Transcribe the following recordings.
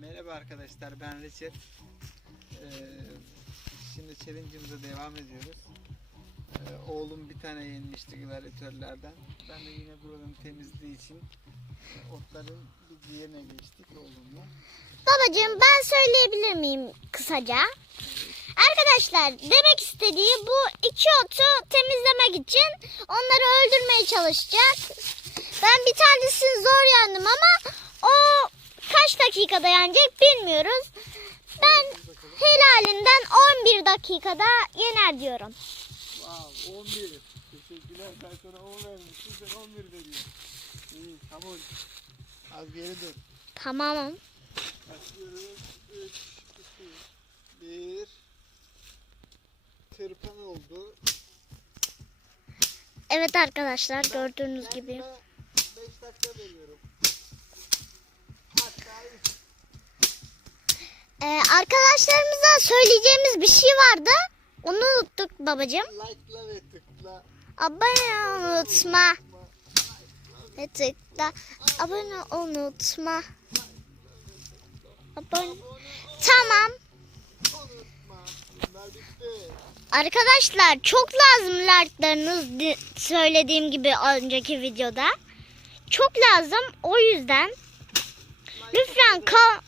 Merhaba arkadaşlar ben Reçet. Ee, şimdi challenge'ımıza devam ediyoruz. Ee, oğlum bir tane yenmişti gladyatörlerden. Ben de yine buranın temizliği için e, otların bir diğerine geçtik oğlumla. Babacığım ben söyleyebilir miyim kısaca? Arkadaşlar demek istediği bu iki otu temizlemek için onları öldürmeye çalışacak. Ben bir tanesini zor yendim ama o kaç dakikada yenecek bilmiyoruz. Ben helalinden 11 dakikada yener diyorum. Wow 11. Teşekkürler ben sana 10 vermiştim sen 11 veriyorsun. İyi kabul. Az geri dur. Tamam. Başlıyoruz. 3, 2, 1. Tırpan oldu. Evet arkadaşlar gördüğünüz gibi. 5 dakika veriyorum. Ee, arkadaşlarımıza söyleyeceğimiz bir şey vardı. Onu unuttuk babacığım. Like'la ve tıkla. Abone unutma. Ve tıkla. Abone unutma. Abone. Tamam. Bunlar bitti. Arkadaşlar çok lazım like'larınız di- söylediğim gibi önceki videoda. Çok lazım. O yüzden lütfen lütfen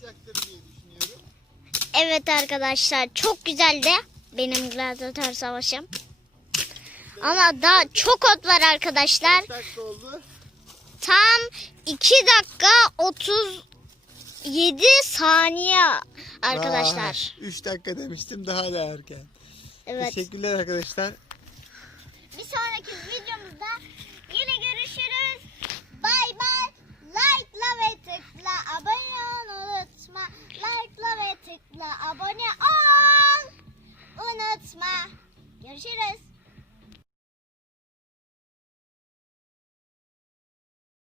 sağlayacaktır diye düşünüyorum. Evet arkadaşlar çok güzeldi benim gladyatör savaşım. Ama daha çok ot var arkadaşlar. Kaç dakika oldu? Tam 2 dakika 37 saniye arkadaşlar. 3 dakika demiştim daha da erken. Evet. Teşekkürler arkadaşlar. Bir sonraki videomuzda abone ol. Unutma. Görüşürüz.